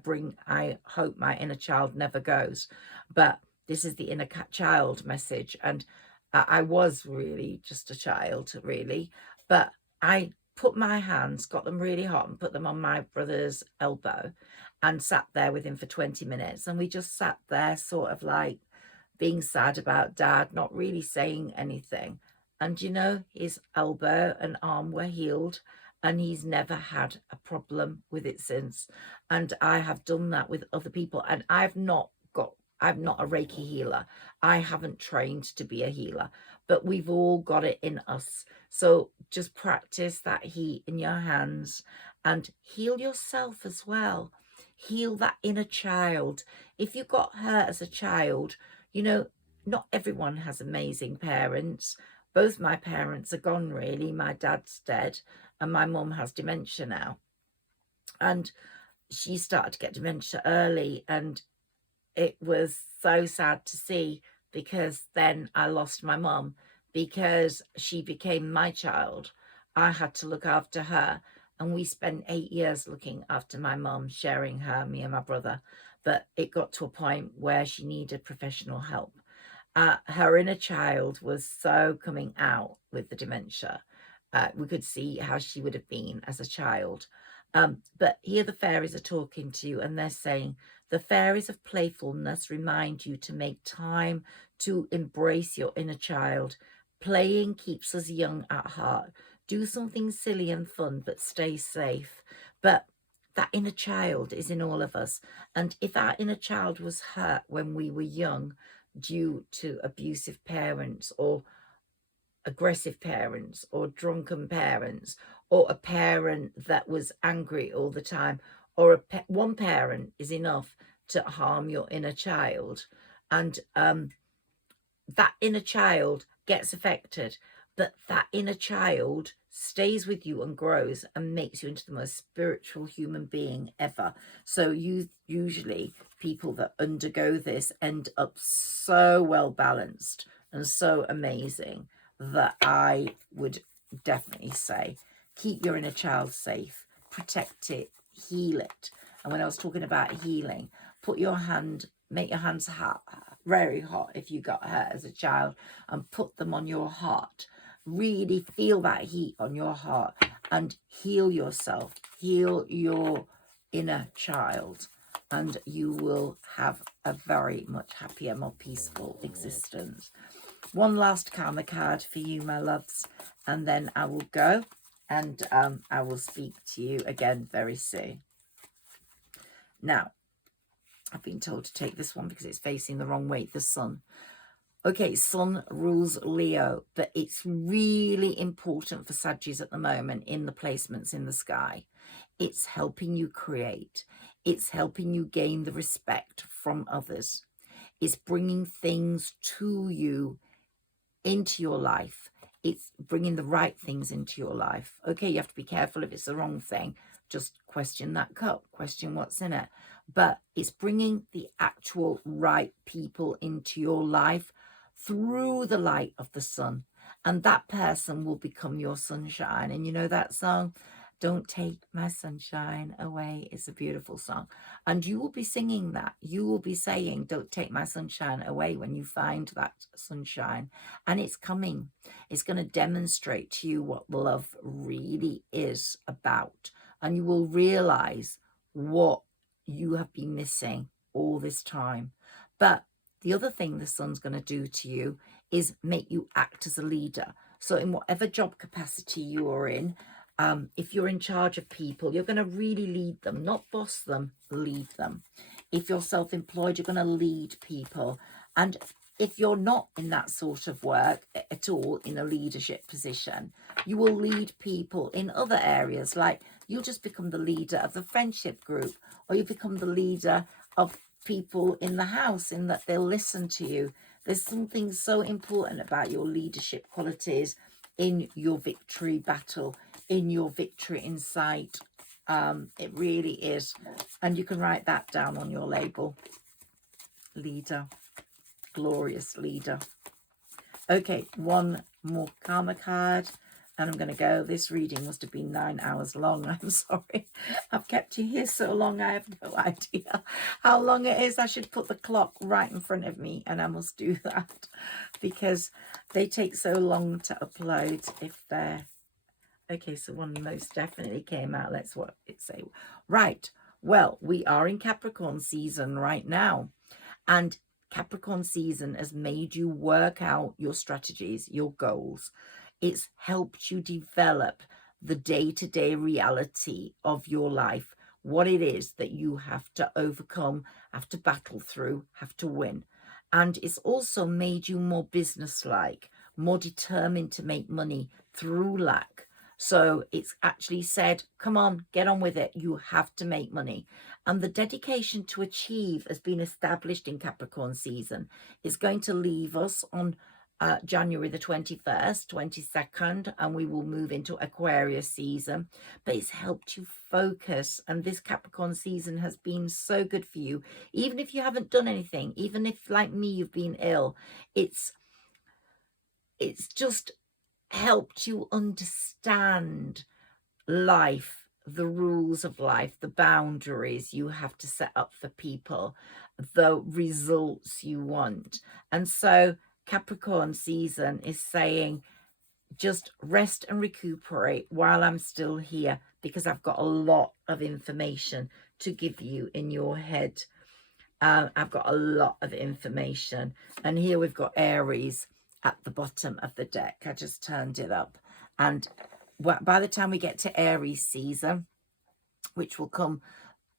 hope my inner child never goes. But this is the inner child message. And I was really just a child, really. But I put my hands, got them really hot and put them on my brother's elbow and sat there with him for 20 minutes. And we just sat there sort of like being sad about Dad, not really saying anything. And, you know, his elbow and arm were healed and he's never had a problem with it since. And I have done that with other people. And I'm not a Reiki healer. I haven't trained to be a healer, but we've all got it in us. So just practice that heat in your hands and heal yourself as well. Heal that inner child. If you got hurt as a child, you know, not everyone has amazing parents. Both my parents are gone, really. My dad's dead and my mum has dementia now. And she started to get dementia early, and it was so sad to see, because then I lost my mum because she became my child. I had to look after her, and we spent 8 years looking after my mum, sharing her, me and my brother. But it got to a point where she needed professional help. Her inner child was so coming out with the dementia. We could see how she would have been as a child. But here the fairies are talking to you, and they're saying, the fairies of playfulness remind you to make time to embrace your inner child. Playing keeps us young at heart. Do something silly and fun, but stay safe. But that inner child is in all of us. And if our inner child was hurt when we were young due to abusive parents or aggressive parents or drunken parents, or a parent that was angry all the time, or one parent is enough to harm your inner child, and that inner child gets affected, but that inner child stays with you and grows and makes you into the most spiritual human being ever. So usually people that undergo this end up so well balanced and so amazing, that I would definitely say keep your inner child safe, protect it, heal it. And when I was talking about healing, put your hand, make your hands hot, very hot if you got hurt as a child, and put them on your heart. Really feel that heat on your heart and heal yourself, heal your inner child, and you will have a very much happier, more peaceful existence. One last karma card for you, my loves, and then I will go, and I will speak to you again very soon. Now, I've been told to take this one because it's facing the wrong way, the sun. Okay, sun rules Leo, but it's really important for Saggis at the moment in the placements in the sky. It's helping you create. It's helping you gain the respect from others. It's bringing things to you into your life. It's bringing the right things into your life. Okay, you have to be careful if it's the wrong thing. Just question that cup, question what's in it. But it's bringing the actual right people into your life through the light of the sun. And that person will become your sunshine. And you know that song, Don't Take My Sunshine Away? It's a beautiful song. And you will be singing that. You will be saying, don't take my sunshine away, when you find that sunshine. And it's coming. It's going to demonstrate to you what love really is about. And you will realize what you have been missing all this time. But the other thing the sun's going to do to you is make you act as a leader. So in whatever job capacity you are in, if you're in charge of people, you're going to really lead them, not boss them, lead them. If you're self-employed, you're going to lead people. And if you're not in that sort of work at all, in a leadership position, you will lead people in other areas. Like you'll just become the leader of the friendship group, or you become the leader of people in the house, in that they'll listen to you. There's something so important about your leadership qualities in your victory battle in your victory in sight. It really is. And you can write that down on your label. Leader. Glorious leader. Okay, one more karma card. And I'm going to go. This reading must have been 9 hours long. I'm sorry. I've kept you here so long. I have no idea how long it is. I should put the clock right in front of me. And I must do that. Because they take so long to upload if they're... Okay, so one most definitely came out. Let's what it say. Right. Well, we are in Capricorn season right now. And Capricorn season has made you work out your strategies, your goals. It's helped you develop the day-to-day reality of your life, what it is that you have to overcome, have to battle through, have to win. And it's also made you more businesslike, more determined to make money through lack. So it's actually said, come on, get on with it. You have to make money. And the dedication to achieve has been established in Capricorn season. It's going to leave us on January the 21st, 22nd, and we will move into Aquarius season. But it's helped you focus. And this Capricorn season has been so good for you. Even if you haven't done anything, even if, like me, you've been ill, it's just helped you understand life, the rules of life, the boundaries you have to set up for people, the results you want. And so Capricorn season is saying, just rest and recuperate while I'm still here, because I've got a lot of information to give you in your head. I've got a lot of information. And here we've got Aries at the bottom of the deck. I just turned it up. And by the time we get to Aries season, which will come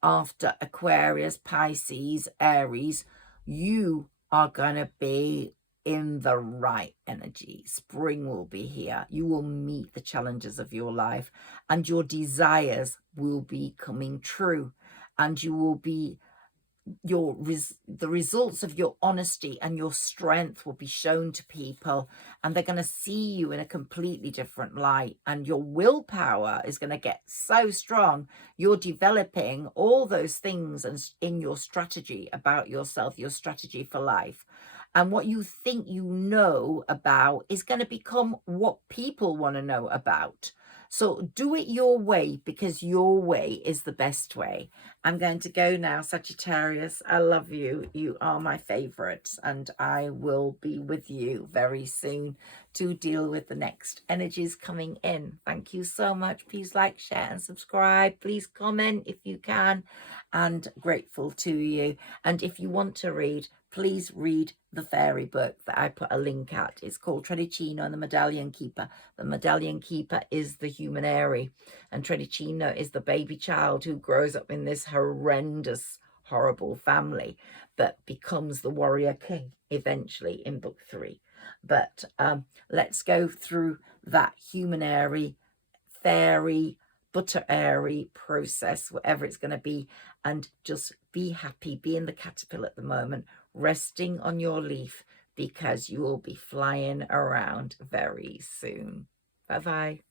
after Aquarius, Pisces, Aries, you are going to be in the right energy. Spring will be here. You will meet the challenges of your life, and your desires will be coming true, and you will be the results of your honesty and your strength will be shown to people, and they're going to see you in a completely different light, and your willpower is going to get so strong. You're developing all those things and in your strategy about yourself, your strategy for life. And what you think you know about is going to become what people want to know about. So do it your way, because your way is the best way. I'm going to go now, Sagittarius. I love you. You are my favorites, and I will be with you very soon to deal with the next energies coming in. Thank you so much. Please like, share and subscribe. Please comment if you can, and grateful to you. And if you want to read, please read the fairy book that I put a link at. It's called Tradicino and the Medallion Keeper. The Medallion Keeper is the humanary, and Tradicino is the baby child who grows up in this horrendous, horrible family, but becomes the warrior king eventually in book 3. But let's go through that humanary, fairy, butter-airy process, whatever it's going to be, and just be happy. Be in the caterpillar at the moment, resting on your leaf, because you will be flying around very soon. Bye-bye.